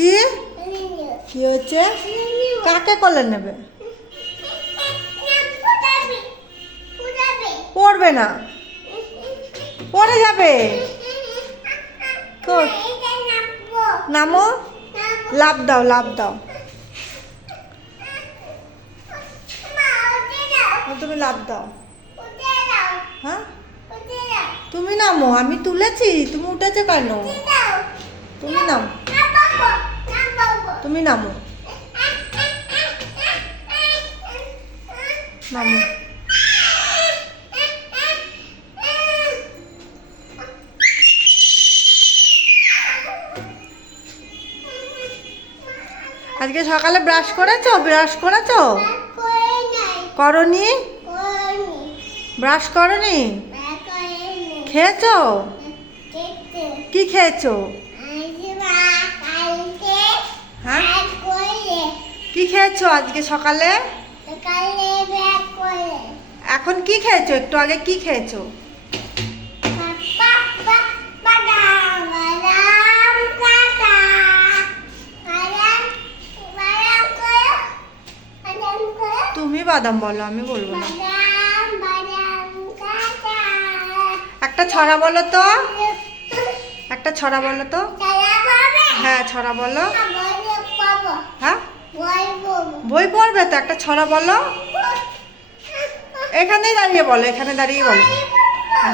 কি? কি হচ্ছে কাকে কলে নেবে? পড়বে না। পড়ে যাবে? নামো। লাভ দাও লাভ দাও। তুমি লাভ দাও। হ্যাঁ? তুমি নামো, আমি তুলেছি, তুমি উঠেছো কেন? তুমি নাম। তুমি নামো। নামো। আজকে সকালে ব্রাশ করেছ? ব্রাশ করেছ? করনি? ব্রাশ করনি? খেয়েছো? কি খেয়েছো? কি খেয়েছো আজকে সকালে? এখন কি খেয়েছো? একটু আগে কি খেয়েছো? তুমি বাদাম বলো আমি বলব না। একটা ছড়া বলো তো। একটা ছড়া বলো তো। হ্যাঁ ছড়া বলো। হ্যাঁ? বই পড়বে তো, একটা ছড়া বলো। এখানেই দাঁড়িয়ে বলো, এখানে দাঁড়িয়ে বলো।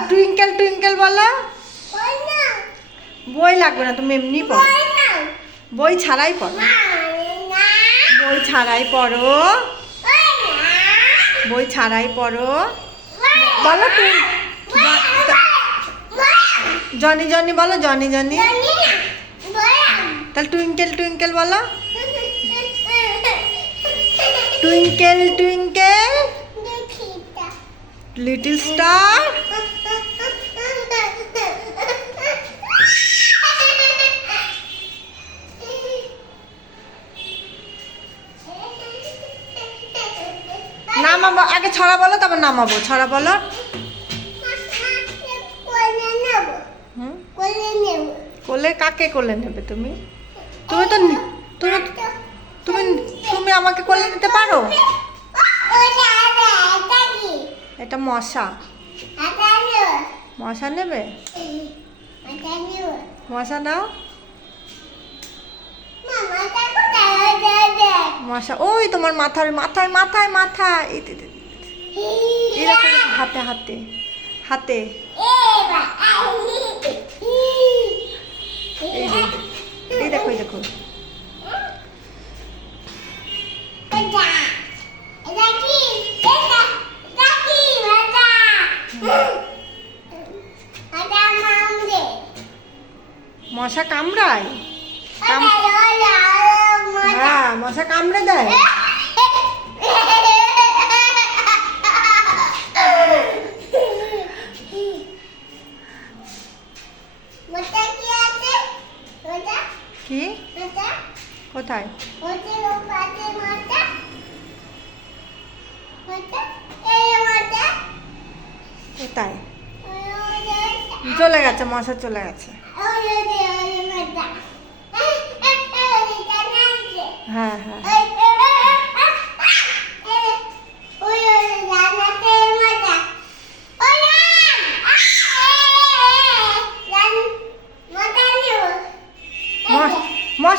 টুইঙ্কেল টুইঙ্কেল বলো। বই লাগবে না, তুমি এমনি পড়ো। বই ছাড়াই পড়ো। বই ছাড়াই পড়ো। বই ছাড়াই পড়ো। বলো জনি জনি বলো, জনি জনি। তাহলে টুইঙ্কেল টুইঙ্কেল বলো। টুইঙ্কেল টুইঙ্কেল লিটল স্টার নামাবো আগে ছড়া বলো তারপর নামাবো ছড়া বলো। কোলে কাকে কোলে নেবে তুমি? তুমি তো তুমি তুমি তুমি আমাকে কোলে নিতে পারো? এটা মশা। মশা নেবে? মশা নাও মশা ওই তোমার মাথার মাথায় মাথায় মাথা এই দে, দে, দে। এই দেখো, দেখো, হাতে হাতে হাতে। এই দেখো এই দেখো। মশা কামড়ায়? হ্যাঁ মশা কামড়ে দেয়। কি? কোথায়? কোথায়? চলে গেছে মশা চলে গেছে।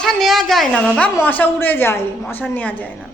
মশা নেওয়া যায় না বাবা মশা উড়ে যায় মশা নেওয়া যায় না।